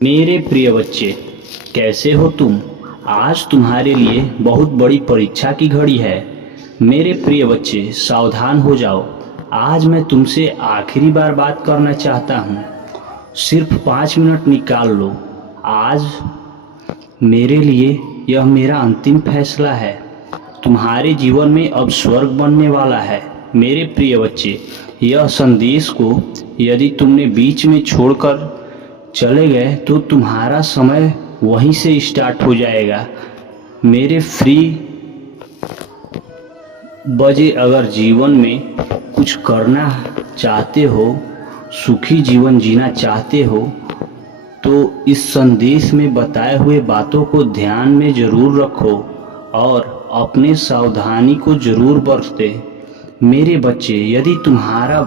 मेरे प्रिय बच्चे, कैसे हो तुम। आज तुम्हारे लिए बहुत बड़ी परीक्षा की घड़ी है। मेरे प्रिय बच्चे, सावधान हो जाओ। आज मैं तुमसे आखिरी बार बात करना चाहता हूँ। सिर्फ 5 मिनट निकाल लो। आज मेरे लिए यह मेरा अंतिम फैसला है। तुम्हारे जीवन में अब स्वर्ग बनने वाला है। मेरे प्रिय बच्चे, यह संदेश को यदि तुमने बीच में छोड़कर चले गए तो तुम्हारा समय वहीं से स्टार्ट हो जाएगा। मेरे फ्री बजे, अगर जीवन में कुछ करना चाहते हो, सुखी जीवन जीना चाहते हो, तो इस संदेश में बताए हुए बातों को ध्यान में जरूर रखो और अपने सावधानी को जरूर बरते। मेरे बच्चे, यदि तुम्हारा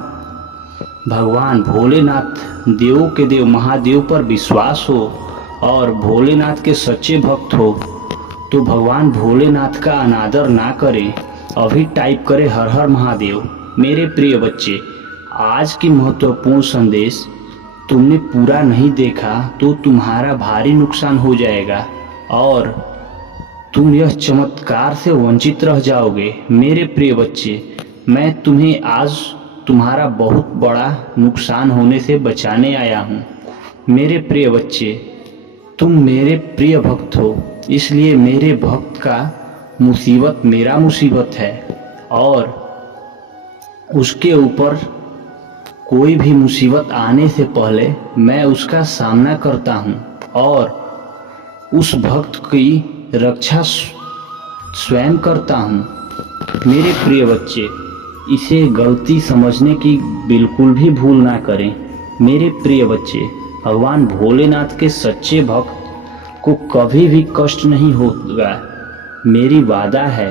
भगवान भोलेनाथ, देवों के देव महादेव पर विश्वास हो और भोलेनाथ के सच्चे भक्त हो तो भगवान भोलेनाथ का अनादर ना करें। अभी टाइप करें हर हर महादेव। मेरे प्रिय बच्चे, आज की महत्वपूर्ण संदेश तुमने पूरा नहीं देखा तो तुम्हारा भारी नुकसान हो जाएगा और तुम यह चमत्कार से वंचित रह जाओगे। मेरे प्रिय बच्चे, मैं तुम्हें आज तुम्हारा बहुत बड़ा नुकसान होने से बचाने आया हूँ। मेरे प्रिय बच्चे, तुम मेरे प्रिय भक्त हो, इसलिए मेरे भक्त का मुसीबत मेरा मुसीबत है और उसके ऊपर कोई भी मुसीबत आने से पहले मैं उसका सामना करता हूँ और उस भक्त की रक्षा स्वयं करता हूँ। मेरे प्रिय बच्चे, इसे गलती समझने की बिल्कुल भी भूल ना करें। मेरे प्रिय बच्चे, भगवान भोलेनाथ के सच्चे भक्त को कभी भी कष्ट नहीं होगा, मेरी वादा है।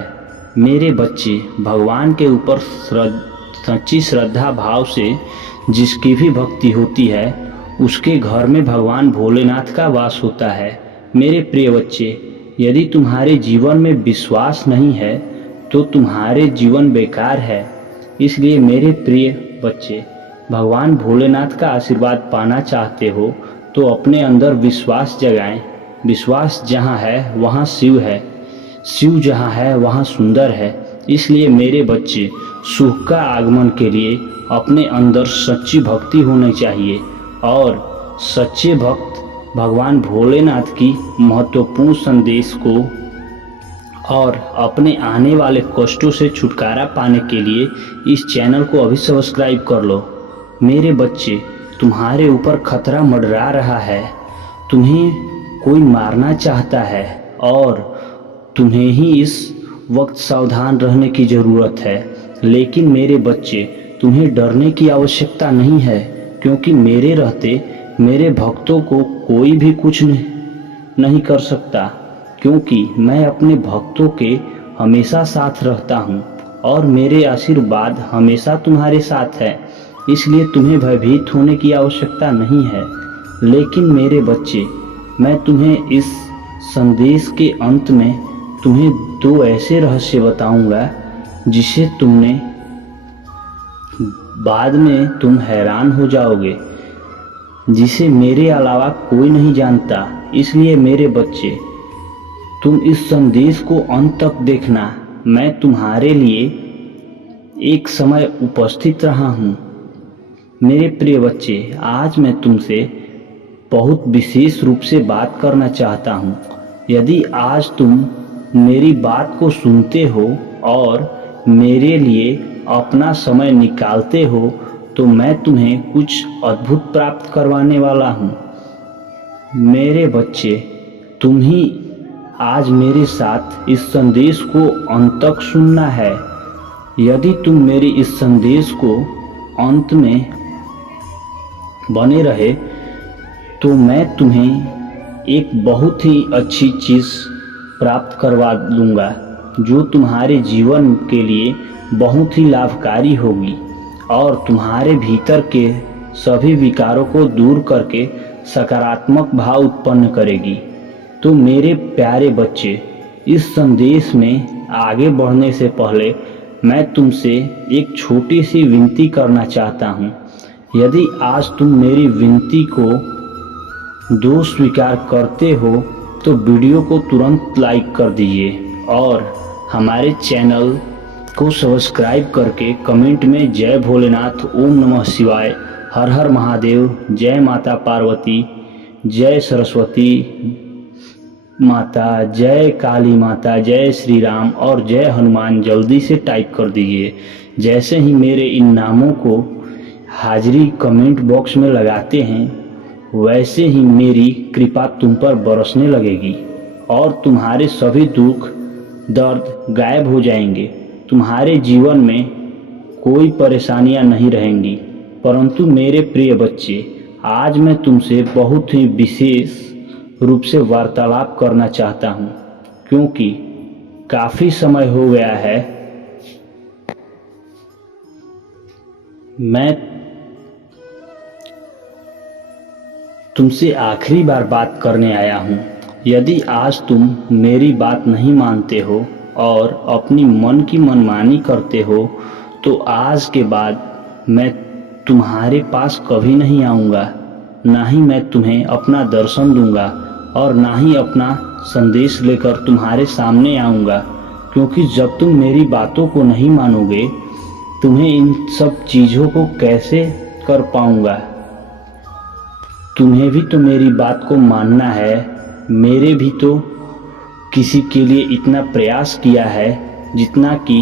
मेरे बच्चे, भगवान के ऊपर सच्ची श्रद्धा भाव से जिसकी भी भक्ति होती है उसके घर में भगवान भोलेनाथ का वास होता है। मेरे प्रिय बच्चे, यदि तुम्हारे जीवन में विश्वास नहीं है तो तुम्हारे जीवन बेकार है। इसलिए मेरे प्रिय बच्चे, भगवान भोलेनाथ का आशीर्वाद पाना चाहते हो तो अपने अंदर विश्वास जगाएं। विश्वास जहाँ है वहाँ शिव है, शिव जहाँ है वहाँ सुंदर है। इसलिए मेरे बच्चे, सुख का आगमन के लिए अपने अंदर सच्ची भक्ति होनी चाहिए और सच्चे भक्त भगवान भोलेनाथ की महत्वपूर्ण संदेश को और अपने आने वाले कष्टों से छुटकारा पाने के लिए इस चैनल को अभी सब्सक्राइब कर लो। मेरे बच्चे, तुम्हारे ऊपर खतरा मंडरा रहा है, तुम्हें कोई मारना चाहता है और तुम्हें ही इस वक्त सावधान रहने की ज़रूरत है। लेकिन मेरे बच्चे, तुम्हें डरने की आवश्यकता नहीं है, क्योंकि मेरे रहते मेरे भक्तों को कोई भी कुछ नहीं कर सकता, क्योंकि मैं अपने भक्तों के हमेशा साथ रहता हूँ और मेरे आशीर्वाद हमेशा तुम्हारे साथ है। इसलिए तुम्हें भयभीत होने की आवश्यकता नहीं है। लेकिन मेरे बच्चे, मैं तुम्हें इस संदेश के अंत में तुम्हें 2 ऐसे रहस्य बताऊंगा जिसे तुमने बाद में तुम हैरान हो जाओगे, जिसे मेरे अलावा कोई नहीं जानता। इसलिए मेरे बच्चे, तुम इस संदेश को अंत तक देखना। मैं तुम्हारे लिए एक समय उपस्थित रहा हूँ। मेरे प्रिय बच्चे, आज मैं तुमसे बहुत विशेष रूप से बात करना चाहता हूँ। यदि आज तुम मेरी बात को सुनते हो और मेरे लिए अपना समय निकालते हो तो मैं तुम्हें कुछ अद्भुत प्राप्त करवाने वाला हूँ। मेरे बच्चे, तुम ही आज मेरे साथ इस संदेश को अंत तक सुनना है। यदि तुम मेरे इस संदेश को अंत में बने रहे तो मैं तुम्हें एक बहुत ही अच्छी चीज़ प्राप्त करवा दूंगा जो तुम्हारे जीवन के लिए बहुत ही लाभकारी होगी और तुम्हारे भीतर के सभी विकारों को दूर करके सकारात्मक भाव उत्पन्न करेगी। तो मेरे प्यारे बच्चे, इस संदेश में आगे बढ़ने से पहले मैं तुमसे एक छोटी सी विनती करना चाहता हूँ। यदि आज तुम मेरी विनती को दोष स्वीकार करते हो तो वीडियो को तुरंत लाइक कर दीजिए और हमारे चैनल को सब्सक्राइब करके कमेंट में जय भोलेनाथ, ओम नमः शिवाय, हर हर महादेव, जय माता पार्वती, जय सरस्वती माता, जय काली माता, जय श्री राम और जय हनुमान जल्दी से टाइप कर दीजिए। जैसे ही मेरे इन नामों को हाजिरी कमेंट बॉक्स में लगाते हैं वैसे ही मेरी कृपा तुम पर बरसने लगेगी और तुम्हारे सभी दुख दर्द गायब हो जाएंगे। तुम्हारे जीवन में कोई परेशानियां नहीं रहेंगी। परंतु मेरे प्रिय बच्चे, आज मैं तुमसे बहुत ही विशेष रूप से वार्तालाप करना चाहता हूं, क्योंकि काफ़ी समय हो गया है मैं तुमसे आखिरी बार बात करने आया हूँ। यदि आज तुम मेरी बात नहीं मानते हो और अपनी मन की मनमानी करते हो तो आज के बाद मैं तुम्हारे पास कभी नहीं आऊँगा, ना ही मैं तुम्हें अपना दर्शन दूंगा और ना ही अपना संदेश लेकर तुम्हारे सामने आऊँगा। क्योंकि जब तुम मेरी बातों को नहीं मानोगे तुम्हें इन सब चीज़ों को कैसे कर पाऊँगा। तुम्हें भी तो मेरी बात को मानना है। मेरे भी तो किसी के लिए इतना प्रयास किया है जितना कि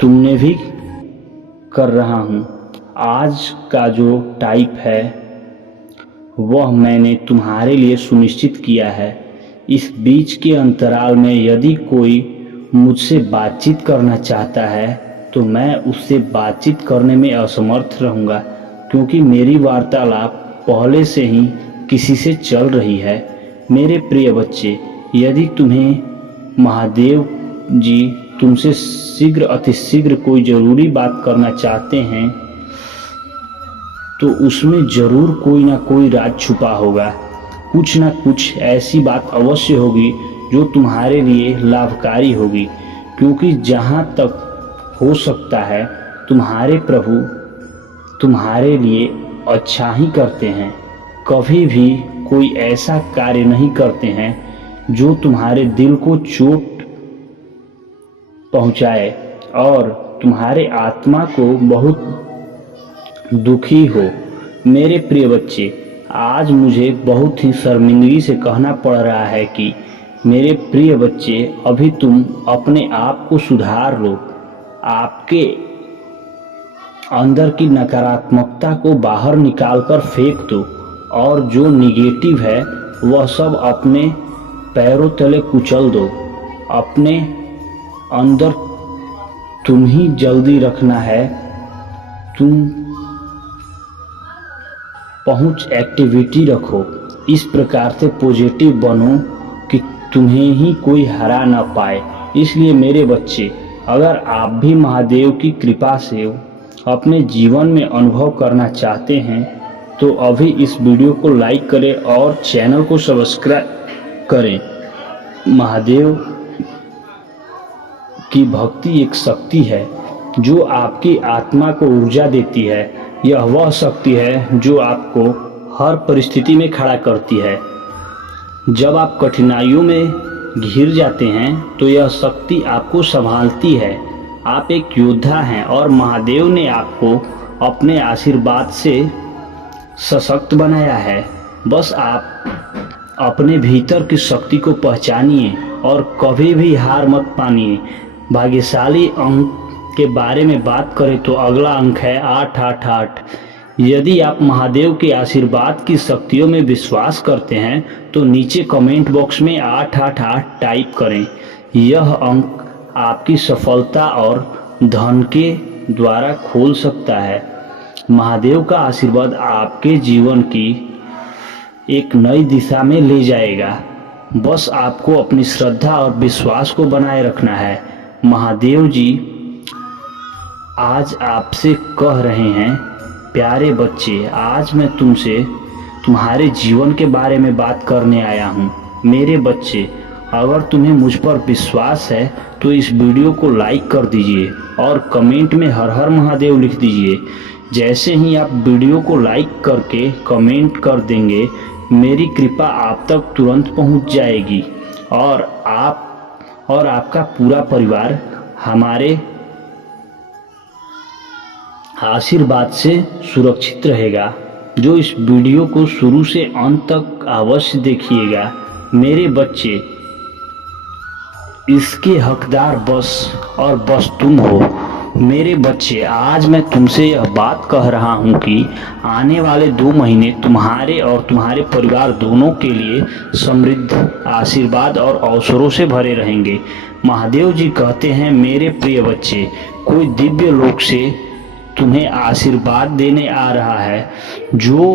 तुमने भी कर रहा हूँ। आज का जो टाइप है वह मैंने तुम्हारे लिए सुनिश्चित किया है। इस बीच के अंतराल में यदि कोई मुझसे बातचीत करना चाहता है तो मैं उससे बातचीत करने में असमर्थ रहूँगा, क्योंकि मेरी वार्तालाप पहले से ही किसी से चल रही है। मेरे प्रिय बच्चे, यदि तुम्हें महादेव जी तुमसे शीघ्र अतिशीघ्र कोई ज़रूरी बात करना चाहते हैं तो उसमें ज़रूर कोई ना कोई राज छुपा होगा। कुछ ना कुछ ऐसी बात अवश्य होगी जो तुम्हारे लिए लाभकारी होगी, क्योंकि जहाँ तक हो सकता है तुम्हारे प्रभु तुम्हारे लिए अच्छा ही करते हैं। कभी भी कोई ऐसा कार्य नहीं करते हैं जो तुम्हारे दिल को चोट पहुंचाए और तुम्हारे आत्मा को बहुत दुखी हो। मेरे प्रिय बच्चे, आज मुझे बहुत ही शर्मिंदगी से कहना पड़ रहा है कि मेरे प्रिय बच्चे, अभी तुम अपने आप को सुधार लो। आपके अंदर की नकारात्मकता को बाहर निकालकर फेंक दो और जो निगेटिव है वह सब अपने पैरों तले कुचल दो। अपने अंदर तुम ही जल्दी रखना है। तुम पहुंच एक्टिविटी रखो। इस प्रकार से पॉजिटिव बनो कि तुम्हें ही कोई हरा ना पाए। इसलिए मेरे बच्चे, अगर आप भी महादेव की कृपा से अपने जीवन में अनुभव करना चाहते हैं तो अभी इस वीडियो को लाइक करें और चैनल को सब्सक्राइब करें। महादेव की भक्ति एक शक्ति है जो आपकी आत्मा को ऊर्जा देती है। यह वह शक्ति है जो आपको हर परिस्थिति में खड़ा करती है। जब आप कठिनाइयों में घिर जाते हैं तो यह शक्ति आपको संभालती है। आप एक योद्धा हैं और महादेव ने आपको अपने आशीर्वाद से सशक्त बनाया है। बस आप अपने भीतर की शक्ति को पहचानिए और कभी भी हार मत मानिए। भाग्यशाली अंक के बारे में बात करें तो अगला अंक है 888। यदि आप महादेव के आशीर्वाद की शक्तियों में विश्वास करते हैं तो नीचे कमेंट बॉक्स में 888 टाइप करें। यह अंक आपकी सफलता और धन के द्वारा खोल सकता है। महादेव का आशीर्वाद आपके जीवन की एक नई दिशा में ले जाएगा। बस आपको अपनी श्रद्धा और विश्वास को बनाए रखना है। महादेव जी आज आपसे कह रहे हैं, प्यारे बच्चे, आज मैं तुमसे तुम्हारे जीवन के बारे में बात करने आया हूँ। मेरे बच्चे, अगर तुम्हें मुझ पर विश्वास है तो इस वीडियो को लाइक कर दीजिए और कमेंट में हर हर महादेव लिख दीजिए। जैसे ही आप वीडियो को लाइक करके कमेंट कर देंगे, मेरी कृपा आप तक तुरंत पहुंच जाएगी और आप और आपका पूरा परिवार हमारे आशीर्वाद से सुरक्षित रहेगा। जो इस वीडियो को शुरू से अंत तक अवश्य देखिएगा। मेरे बच्चे, इसके हकदार बस तुम हो। मेरे बच्चे, आज मैं तुमसे यह बात कह रहा हूँ कि आने वाले 2 महीने तुम्हारे और तुम्हारे परिवार दोनों के लिए समृद्ध, आशीर्वाद और अवसरों से भरे रहेंगे। महादेव जी कहते हैं, मेरे प्रिय बच्चे, कोई दिव्य लोक से तुम्हें आशीर्वाद देने आ रहा है। जो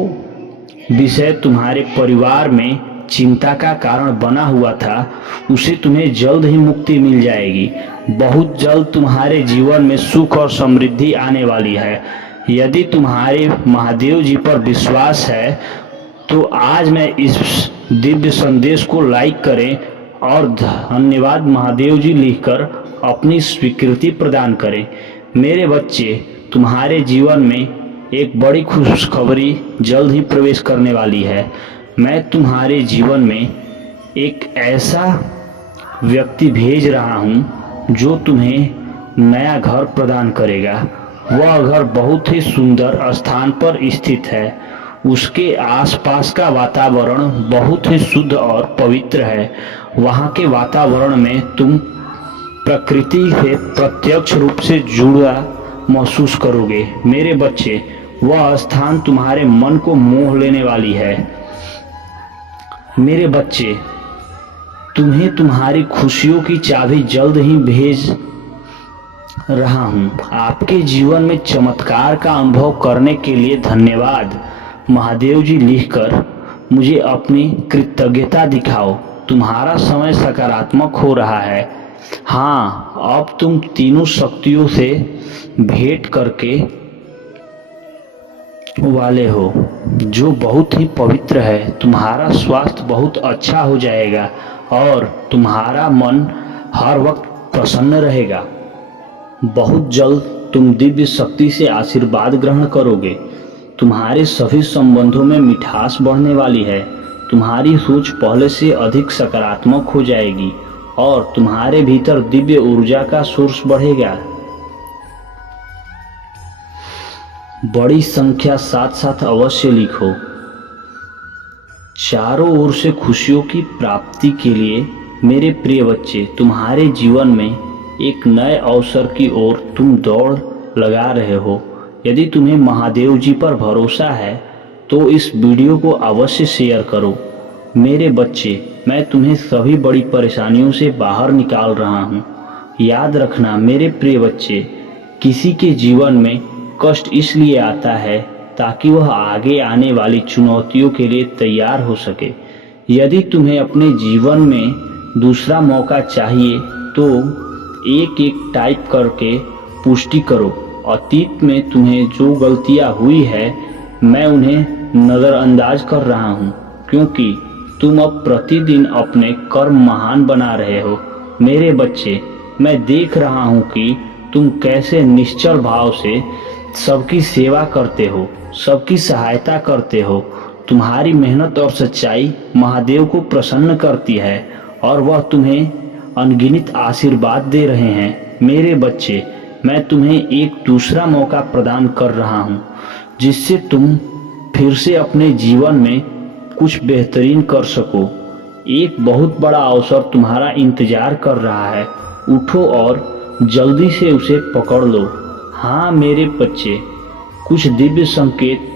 विषय तुम्हारे परिवार में चिंता का कारण बना हुआ था, उसे तुम्हें जल्द ही मुक्ति मिल जाएगी। बहुत जल्द तुम्हारे जीवन में सुख और समृद्धि आने वाली है। यदि तुम्हारे महादेव जी पर विश्वास है तो आज मैं इस दिव्य संदेश को लाइक करें और धन्यवाद महादेव जी लिखकर अपनी स्वीकृति प्रदान करें। मेरे बच्चे, तुम्हारे जीवन में एक बड़ी खुशखबरी जल्द ही प्रवेश करने वाली है। मैं तुम्हारे जीवन में एक ऐसा व्यक्ति भेज रहा हूँ जो तुम्हें नया घर प्रदान करेगा। वह घर बहुत ही सुंदर स्थान पर स्थित है। उसके आसपास का वातावरण बहुत ही शुद्ध और पवित्र है। वहाँ के वातावरण में तुम प्रकृति से प्रत्यक्ष रूप से जुड़ा महसूस करोगे। मेरे बच्चे, वह स्थान तुम्हारे मन को मोह लेने वाली है। मेरे बच्चे, तुम्हें तुम्हारी खुशियों की चाबी जल्द ही भेज रहा हूँ। आपके जीवन में चमत्कार का अनुभव करने के लिए धन्यवाद महादेव जी लिखकर मुझे अपनी कृतज्ञता दिखाओ। तुम्हारा समय सकारात्मक हो रहा है। हाँ, अब तुम तीनों शक्तियों से भेंट करके वाले हो, जो बहुत ही पवित्र है। तुम्हारा स्वास्थ्य बहुत अच्छा हो जाएगा और तुम्हारा मन हर वक्त प्रसन्न रहेगा। बहुत जल्द तुम दिव्य शक्ति से आशीर्वाद ग्रहण करोगे। तुम्हारे सभी संबंधों में मिठास बढ़ने वाली है। तुम्हारी सोच पहले से अधिक सकारात्मक हो जाएगी और तुम्हारे भीतर दिव्य ऊर्जा का सोर्स बढ़ेगा। बड़ी संख्या साथ साथ अवश्य लिखो। चारों ओर से खुशियों की प्राप्ति के लिए मेरे प्रिय बच्चे, तुम्हारे जीवन में एक नए अवसर की ओर तुम दौड़ लगा रहे हो। यदि तुम्हें महादेव जी पर भरोसा है तो इस वीडियो को अवश्य शेयर करो। मेरे बच्चे, मैं तुम्हें सभी बड़ी परेशानियों से बाहर निकाल रहा हूँ। याद रखना मेरे प्रिय बच्चे, किसी के जीवन में कष्ट इसलिए आता है ताकि वह आगे आने वाली चुनौतियों के लिए तैयार हो सके। यदि तुम्हें अपने जीवन में दूसरा मौका चाहिए तो एक एक टाइप करके पुष्टि करो। अतीत में तुम्हें जो गलतियां हुई है, मैं उन्हें नज़रअंदाज कर रहा हूँ, क्योंकि तुम अब प्रतिदिन अपने कर्म महान बना रहे हो। मेरे बच्चे, मैं देख रहा हूँ कि तुम कैसे निश्चल भाव से सबकी सेवा करते हो, सबकी सहायता करते हो। तुम्हारी मेहनत और सच्चाई महादेव को प्रसन्न करती है और वह तुम्हें अनगिनत आशीर्वाद दे रहे हैं। मेरे बच्चे, मैं तुम्हें एक दूसरा मौका प्रदान कर रहा हूँ जिससे तुम फिर से अपने जीवन में कुछ बेहतरीन कर सको। एक बहुत बड़ा अवसर तुम्हारा इंतजार कर रहा है। उठो और जल्दी से उसे पकड़ लो। हाँ मेरे बच्चे, कुछ दिव्य संकेत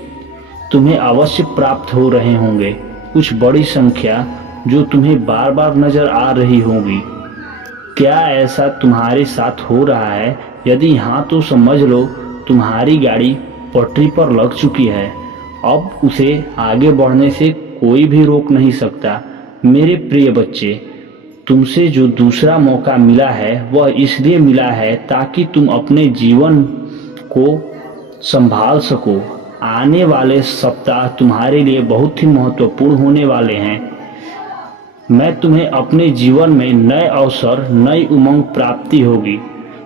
तुम्हें अवश्य प्राप्त हो रहे होंगे। कुछ बड़ी संख्या जो तुम्हें बार बार नजर आ रही होगी। क्या ऐसा तुम्हारे साथ हो रहा है? यदि हाँ तो समझ लो तुम्हारी गाड़ी पटरी पर लग चुकी है। अब उसे आगे बढ़ने से कोई भी रोक नहीं सकता। मेरे प्रिय बच्चे, तुमसे जो दूसरा मौका मिला है वह इसलिए मिला है ताकि तुम अपने जीवन को संभाल सको। आने वाले सप्ताह तुम्हारे लिए बहुत ही महत्वपूर्ण होने वाले हैं। मैं तुम्हें अपने जीवन में नए अवसर, नई उमंग प्राप्ति होगी।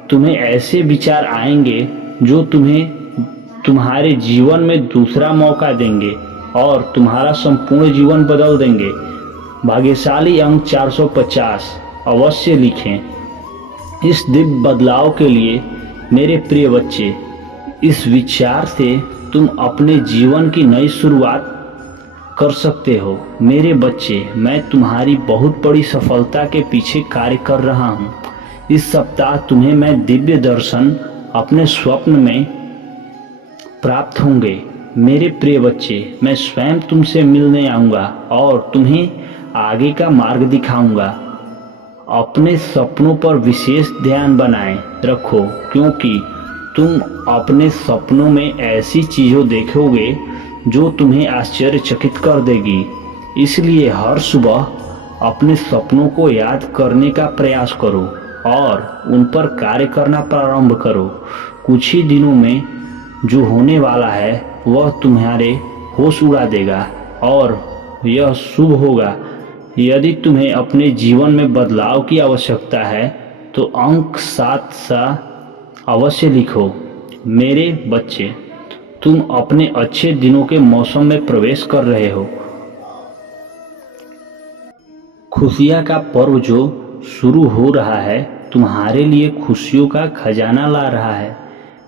तुम्हें ऐसे विचार आएंगे जो तुम्हें तुम्हारे जीवन में दूसरा मौका देंगे और तुम्हारा संपूर्ण जीवन बदल देंगे। भाग्यशाली अंक 450 अवश्य लिखें। इस दिव्य बदलाव के लिए मेरे प्रिय बच्चे, इस विचार से तुम अपने जीवन की नई शुरुआत कर सकते हो। मेरे बच्चे, मैं तुम्हारी बहुत बड़ी सफलता के पीछे कार्य कर रहा हूँ। इस सप्ताह तुम्हें मैं दिव्य दर्शन अपने स्वप्न में प्राप्त होंगे। मेरे प्रिय बच्चे, मैं स्वयं तुमसे मिलने आऊँगा और तुम्हें आगे का मार्ग दिखाऊंगा। अपने सपनों पर विशेष ध्यान बनाए रखो, क्योंकि तुम अपने सपनों में ऐसी चीज़ों देखोगे जो तुम्हें आश्चर्यचकित कर देगी। इसलिए हर सुबह अपने सपनों को याद करने का प्रयास करो और उन पर कार्य करना प्रारंभ करो। कुछ ही दिनों में जो होने वाला है वह तुम्हारे होश उड़ा देगा और यह शुभ होगा। यदि तुम्हें अपने जीवन में बदलाव की आवश्यकता है तो अंक 7 अवश्य लिखो। मेरे बच्चे, तुम अपने अच्छे दिनों के मौसम में प्रवेश कर रहे हो। खुशियाँ का पर्व जो शुरू हो रहा है तुम्हारे लिए खुशियों का खजाना ला रहा है।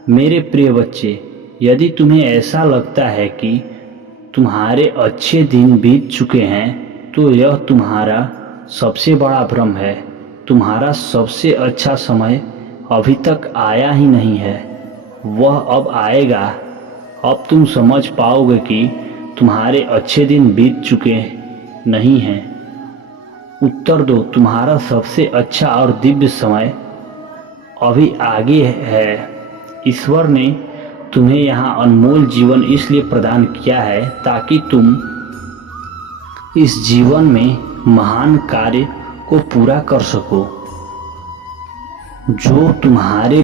मेरे प्रिय बच्चे, यदि तुम्हें ऐसा लगता है कि तुम्हारे अच्छे दिन बीत चुके हैं तो यह तुम्हारा सबसे बड़ा भ्रम है। तुम्हारा सबसे अच्छा समय अभी तक आया ही नहीं है, वह अब आएगा। अब तुम समझ पाओगे कि तुम्हारे अच्छे दिन बीत चुके नहीं हैं। उत्तर दो, तुम्हारा सबसे अच्छा और दिव्य समय अभी आगे है। ईश्वर ने तुम्हें यहाँ अनमोल जीवन इसलिए प्रदान किया है ताकि तुम इस जीवन में महान कार्य को पूरा कर सको जो तुम्हारे